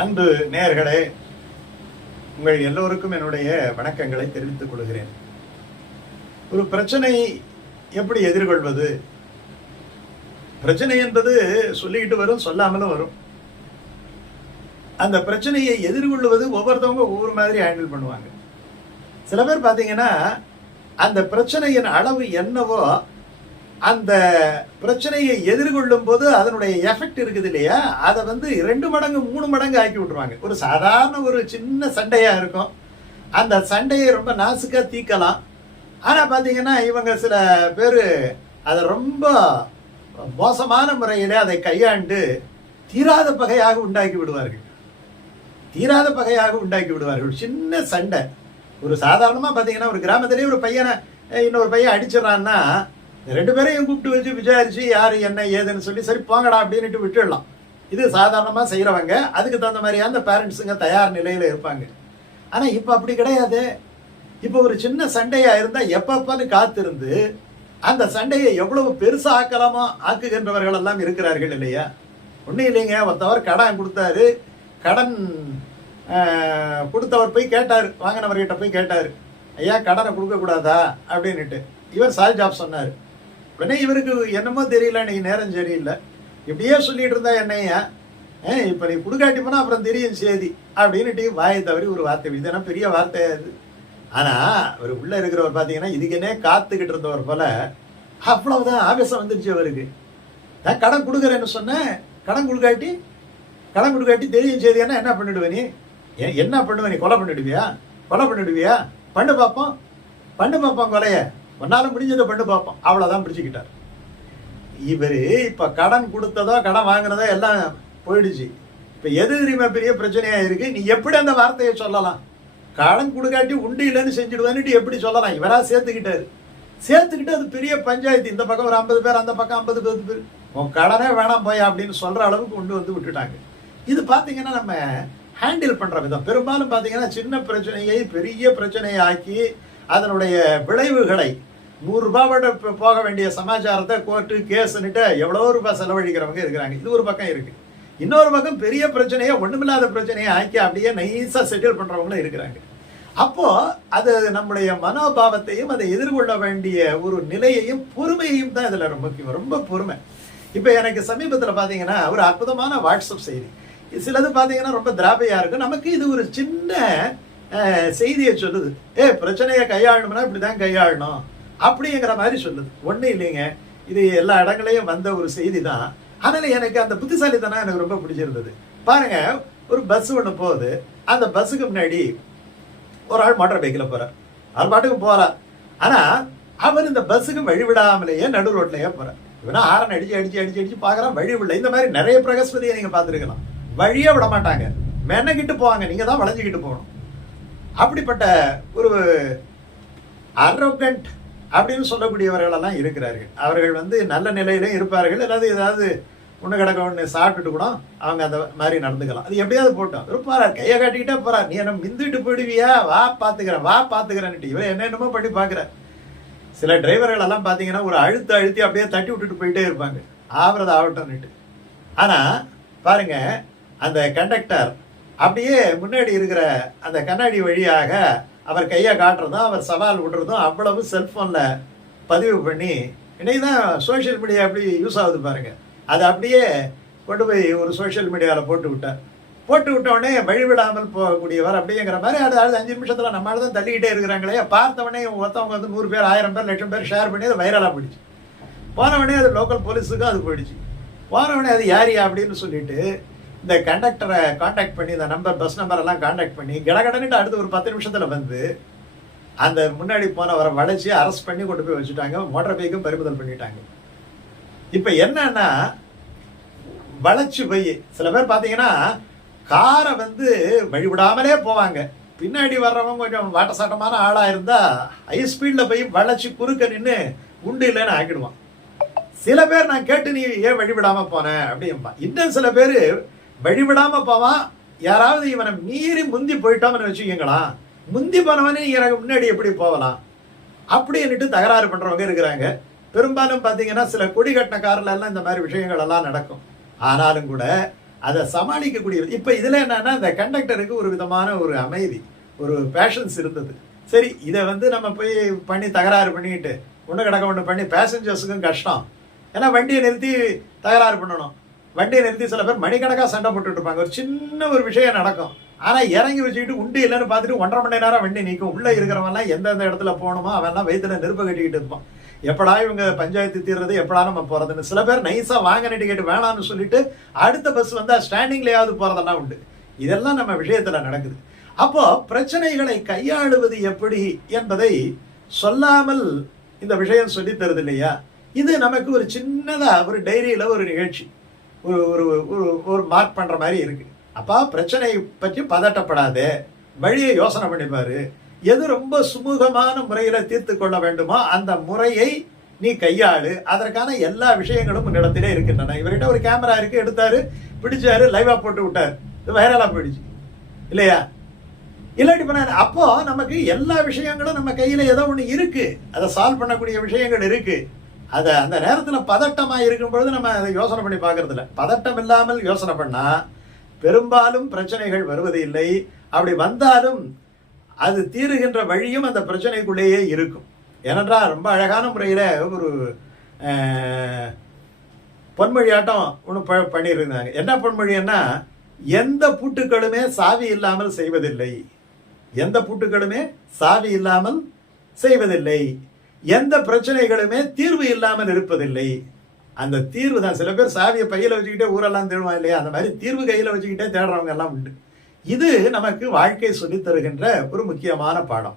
அன்பு நேயர்களே, உங்கள் எல்லோருக்கும் என்னுடைய வணக்கங்களை தெரிவித்துக் கொள்கிறேன். ஒரு பிரச்சனை எப்படி எதிர்கொள்வது? பிரச்சனை என்பது சொல்லிக்கிட்டு வரும், சொல்லாமலும் வரும். அந்த பிரச்சனையை எதிர்கொள்வது ஒவ்வொருத்தவங்க ஒவ்வொரு மாதிரி ஹேண்டில் பண்ணுவாங்க. சில பேர் பார்த்தீங்கன்னா அந்த பிரச்சனையின் அளவு என்னவோ அந்த பிரச்சனையை எதிர்கொள்ளும் போது அதனுடைய எஃபெக்ட் இருக்குது இல்லையா, அதை 2 மடங்கு 3 மடங்கு ஆக்கி விட்டுருவாங்க. ஒரு சாதாரண ஒரு சின்ன சண்டையா இருக்கும், அந்த சண்டையை ரொம்ப நாசுக்கா தீக்கலாம். ஆனா பாத்தீங்கன்னா இவங்க சில பேர் அதை ரொம்ப மோசமான முறையில அதை கையாண்டு தீராத பகையாக உண்டாக்கி விடுவார்கள். தீராத பகையாக உண்டாக்கி விடுவார்கள். சின்ன சண்டை, ஒரு சாதாரணமா பாத்தீங்கன்னா ஒரு கிராமத்திலேயே ஒரு பையனை இன்னொரு பையன் அடிச்சிடறான்னா 2 பேரையும் கூப்பிட்டு வச்சு விசாரிச்சு யாரு என்ன ஏதுன்னு சொல்லி சரி போங்கடா அப்படின்ட்டு விட்டுடலாம். இது சாதாரணமா செய்யறவங்க, அதுக்கு தகுந்த மாதிரியா அந்த பேரண்ட்ஸுங்க தயார் நிலையில இருப்பாங்க. ஆனா இப்ப அப்படி கிடையாது. இப்ப ஒரு சின்ன சண்டையா இருந்தா எப்பன்னு காத்திருந்து அந்த சண்டையை எவ்வளவு பெருசா ஆக்கலாமோ ஆக்குகின்றவர்கள் எல்லாம் இருக்கிறார்கள் இல்லையா? ஒன்றும் இல்லைங்க, ஒருத்தவர் கடன் கொடுத்தாரு, கடன் கொடுத்தவர் போய் கேட்டாரு, வாங்கினவர்கிட்ட போய் கேட்டாரு, ஐயா கடனை கொடுக்க கூடாதா அப்படின்னுட்டு. இவர் சால் ஜாப் சொன்னார். உடனே இவருக்கு என்னமோ தெரியல, இன்னைக்கு நேரம் சரியில்லை, இப்படியே சொல்லிட்டு இருந்தா என்னையா, இப்போ நீ குடுக்காட்டி போனா அப்புறம் தெரியும் சேதி அப்படின்னுட்டு வாயை தவறி ஒரு வார்த்தை. இது என்ன பெரிய வார்த்தையாது. ஆனா அவர் உள்ள இருக்கிறவர் பார்த்தீங்கன்னா இதுக்குன்னே காத்துக்கிட்டு இருந்தவர் போல அவ்வளவுதான் ஆவேசம் வந்துருச்சு அவருக்கு. நான் கடன் கொடுக்குறேன்னு சொன்னேன், கடன் கொடுக்காட்டி தெரியும் சேதியானா என்ன பண்ணிடுவே நீ? என்ன பண்ணுவ நீ? கொலை பண்ணிடுவியா? பண்ணு பார்ப்போம் கொலைய, ஒன்னால முடிஞ்சதை பண்ணு பார்ப்போம். அவ்வளவுதான் பிடிச்சுக்கிட்டார். இவரு இப்ப கடன் கொடுத்ததோ கடன் வாங்கினதோ எல்லாம் போயிடுச்சு. இப்ப எது தெரியுமா பெரிய பிரச்சனையா இருக்கு? நீ எப்படி அந்த வார்த்தையை சொல்லலாம்? கடன் கொடுக்காட்டி உண்டு இல்லைன்னு செஞ்சுடுவேன்னுட்டு எப்படி சொல்லலாம்? இவரா சேர்த்துக்கிட்டு அது பெரிய பஞ்சாயத்து. இந்த பக்கம் ஒரு 50 பேர், அந்த பக்கம் 50 பேர், உன் கடனே வேணாம் போய் அப்படின்னு சொல்ற அளவுக்கு கொண்டு விட்டுட்டாங்க. இது பாத்தீங்கன்னா நம்ம ஹேண்டில் பண்ற விதம். பெரும்பாலும் பாத்தீங்கன்னா சின்ன பிரச்சனையை பெரிய பிரச்சனையை ஆக்கி அதனுடைய விளைவுகளை 100 ரூபாவோட போக வேண்டிய சமாச்சாரத்தை கோர்ட்டு கேஸ்ன்னுட்டு எவ்வளோ ரூபாய் செலவழிக்கிறவங்க இருக்கிறாங்க. இது ஒரு பக்கம் இருக்கு. இன்னொரு பக்கம் பெரிய பிரச்சனையை ஒண்ணுமில்லாத பிரச்சனையை ஆக்கி அப்படியே நைஸா செட்டில் பண்றவங்களும் இருக்கிறாங்க. அப்போ அது நம்முடைய மனோபாவத்தையும் அதை எதிர்கொள்ள வேண்டிய ஒரு நிலையையும் பொறுமையையும் தான் இதுல முக்கியம். ரொம்ப பொறுமை. இப்ப எனக்கு சமீபத்தில் பாத்தீங்கன்னா ஒரு அற்புதமான வாட்ஸ்அப் செய்தி. சிலது பாத்தீங்கன்னா ரொம்ப திராபையா இருக்கும். நமக்கு இது ஒரு சின்ன செய்தியை சொல்லுது. பிரச்சனையை கையாளணும்னா இப்படிதான் கையாளணும் அப்படிங்கிற மாதிரி சொல்லுது. ஒன்றும் இல்லைங்க, இது எல்லா இடங்களையும் வந்த ஒரு செய்தி தான். அதனால எனக்கு அந்த புத்திசாலித்தனம் எனக்கு ரொம்ப பிடிச்சிருந்தது. பாருங்க, ஒரு பஸ் ஒன்று போகுது. அந்த பஸ்ஸுக்கு முன்னாடி ஒரு ஆள் மோட்டார் பைக்கில் போறார். அவர் பாட்டுக்கு போறார். ஆனா அவர் இந்த பஸ்ஸுக்கு வழிவிடாமலேயே நடு ரோட்லயே போறார். இவனா ஹாரன் அடிச்சு பாக்குறான், வழி விடல. இந்த மாதிரி நிறைய பிரகஸ்பதியை நீங்க பார்த்துருக்கலாம். வழியே விட மாட்டாங்க, மெனக்கிட்டு போவாங்க, நீங்க தான் வளைஞ்சுக்கிட்டு போகணும். அப்படிப்பட்ட ஒரு அரோகண்ட் அப்படின்னு சொல்லக்கூடியவர்கள் எல்லாம் இருக்கிறார்கள். அவர்கள் நல்ல நிலையிலும் இருப்பார்கள். ஏதாவது ஒன்று கிடக்க ஒன்று சாப்பிட்டுட்டு கூட அவங்க அந்த மாதிரி நடந்துக்கலாம். அது எப்படியாவது போட்டோம். இவர் போறார், கையை காட்டிக்கிட்டே போறார். நீ என்ன மிந்துட்டு போயிடுவியா? வா பாத்துக்கிறேன்ட்டு இவர் என்னென்னமோ பண்ணி பாக்குற. சில டிரைவர்கள் எல்லாம் பாத்தீங்கன்னா ஒரு அழுத்தி அப்படியே தட்டி விட்டுட்டு போயிட்டே இருப்பாங்க, ஆவறது ஆகட்டும்னுட்டு. ஆனா பாருங்க, அந்த கண்டக்டர் அப்படியே முன்னாடி இருக்கிற அந்த கண்ணாடி வழியாக அவர் கையை காட்டுறதும் அவர் சவால் விடுறதும் அவ்வளவு செல்போன்ல பதிவு பண்ணி, இன்னைக்குதான் சோசியல் மீடியா அப்படி யூஸ் ஆகுது பாருங்க. அதை அப்படியே கொண்டு போய் ஒரு சோசியல் மீடியாவில் போட்டு விட்டவொடனே வழிவிடாமல் போகக்கூடியவர் அப்படிங்கிற மாதிரி அது 5 நிமிஷத்துல நம்மளால தான் தள்ளிக்கிட்டே இருக்கிறாங்களே. பார்த்தவொடனே மொத்தவங்க 100 பேர் 1000 பேர் 1,00,000 பேர் ஷேர் பண்ணி அது வைரலாக போயிடுச்சு. போனவொடனே அது லோக்கல் போலீஸுக்கும் அது போயிடுச்சு. போனவொடனே அது யாரியா அப்படின்னு சொல்லிட்டு இந்த கண்டக்டரை கான்டாக்ட் பண்ணி, இந்த பஸ் நம்பர் எல்லாம் கான்டாக்ட் பண்ணி கடகடன்ட்டு அடுத்து ஒரு 10 நிமிஷத்துல அந்த முன்னாடி போனவரை வளைச்சி அரெஸ்ட் பண்ணி கொண்டு போய் வச்சுட்டாங்க. மோட்டார் பைக்கும் பறிமுதல் பண்ணிட்டாங்க. இப்ப என்னன்னா, வளைச்சு போய் சில பேர் பாத்தீங்கன்னா காரை வழிவிடாமலே போவாங்க. பின்னாடி வர்றவங்க கொஞ்சம் வாட்டசாட்டமான ஆளா இருந்தா ஹை ஸ்பீட்ல போய் வளைச்சு குறுக்க நின்று உண்டு இல்லைன்னு ஆக்கிடுவான். சில பேர் நான் கேட்டு நீ ஏன் வழிவிடாம போன அப்படின்பா. இன்னும் சில பேர் வழிவிடாம போவான். யாராவது இவனை மீறி முந்தி போயிட்டோம்னு வச்சுக்கீங்களா, முந்தி போனவனே எனக்கு முன்னாடி எப்படி போகலாம் அப்படின்னுட்டு தகராறு பண்றவங்க இருக்கிறாங்க. பெரும்பாலும் பாத்தீங்கன்னா சில கொடி கட்டின கார்ல எல்லாம் இந்த மாதிரி விஷயங்கள் எல்லாம் நடக்கும். ஆனாலும் கூட அதை சமாளிக்கக்கூடியது. இப்போ இதில் என்னன்னா, இந்த கண்டக்டருக்கு ஒரு விதமான ஒரு அமைதி, ஒரு பேஷன்ஸ் இருந்தது. சரி, இதை நம்ம போய் பண்ணி தகராறு பண்ணிக்கிட்டு ஒன்று கிடக்க ஒன்று பண்ணி பேசஞ்சர்ஸுக்கும் கஷ்டம். ஏன்னா வண்டியை நிறுத்தி தகராறு பண்ணணும். வண்டியை நிறுத்தி சில பேர் மணிக்கணக்காக சண்டை போட்டுட்டு இருப்பாங்க. ஒரு சின்ன ஒரு விஷயம் நடக்கும். ஆனால் இறங்கி வச்சுக்கிட்டு உண்டு இல்லைன்னு பார்த்துட்டு 1.5 மணி நேரம் வண்டி நிற்கும். உள்ளே இருக்கிறவன்லாம் எந்தெந்த இடத்துல போகணுமோ அவன்லாம் வயிற்றுல நெருப்பு கட்டிக்கிட்டு இருப்பான். எப்படா இவங்க பஞ்சாயத்து தீர்றது, எப்படா நம்ம போகிறதுன்னு. சில பேர் நைஸாக வாங்கின டிக்கெட் வேணான்னு சொல்லிட்டு அடுத்த பஸ் வந்தால் ஸ்டாண்டிங்லேயாவது போகிறதெல்லாம் உண்டு. இதெல்லாம் நம்ம விஷயத்தில் நடக்குது. அப்போ பிரச்சனைகளை கையாளுவது எப்படி என்பதை சொல்லாமல் இந்த விஷயம் சொல்லி தருது இல்லையா? இது நமக்கு ஒரு சின்னதா ஒரு டைரியில ஒரு நிகழ்ச்சி, ஒரு ஒரு ஒரு மார்க் பண்ற மாதிரி இருக்கு. அப்பா, பிரச்சனை பற்றி பதட்டப்படாதே, வழியை யோசனை பண்ணிப்பாரு. எது ரொம்ப சுமூகமான முறையில தீர்த்து கொள்ள வேண்டுமோ அந்த முறையை நீ கையாளு. அதற்கான எல்லா விஷயங்களும் உன்னிடத்திலே இருக்கின்றன. இவர்கிட்ட ஒரு கேமரா இருக்கு, எடுத்தாரு, பிடிச்சாரு, லைவா போட்டு விட்டாரு, இது வைரலா போயிடுச்சு இல்லையா? இல்லாட்டி பண்ண அப்போ நமக்கு எல்லா விஷயங்களும் நம்ம கையில ஏதோ ஒண்ணு இருக்கு, அதை சால்வ் பண்ணக்கூடிய விஷயங்கள் இருக்கு. அதை அந்த நேரத்தில் பதட்டமா இருக்கும் பொழுது நம்ம அதை யோசனை பண்ணி பார்க்கறது இல்லை. பதட்டம் இல்லாமல் யோசனை பண்ணா பெரும்பாலும் பிரச்சனைகள் வருவது இல்லை. அப்படி வந்தாலும் அது தீருகின்ற வழியும் அந்த பிரச்சனைக்குள்ளேயே இருக்கும். ஏனென்றால் ரொம்ப அழகான முறையில் ஒரு பொன்மொழி ஆட்டம் ஒன்று பண்ணியிருந்தாங்க. என்ன பொன்மொழின்னா, எந்த பூட்டுக்களுமே சாவி இல்லாமல் செய்வதில்லை, எந்த பூட்டுக்களுமே சாவி இல்லாமல் செய்வதில்லை, எந்த பிரச்சனைகளுமே தீர்வு இல்லாமல் இருப்பதில்லை. அந்த தீர்வு தான். சில பேர் சாவியை பையில வச்சுக்கிட்டே ஊரெல்லாம் தேடுவாங்க இல்லையா? அந்த மாதிரி தீர்வு கையில வச்சுக்கிட்டே தேடுறவங்க எல்லாம் உண்டு. இது நமக்கு வாழ்க்கை சொல்லித் தருகின்ற ஒரு முக்கியமான பாடம்.